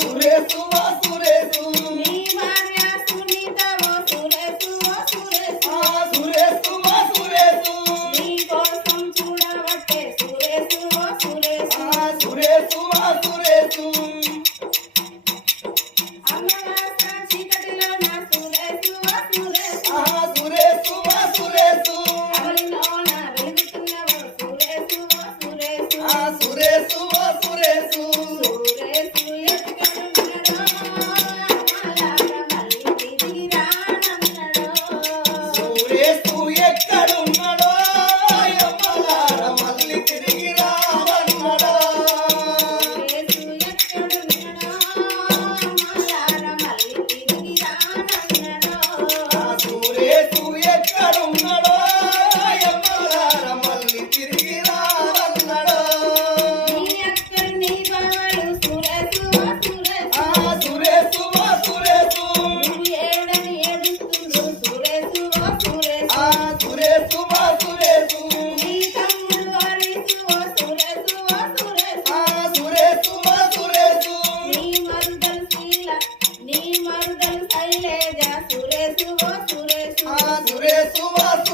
Suresh Suresh un malo. Suresh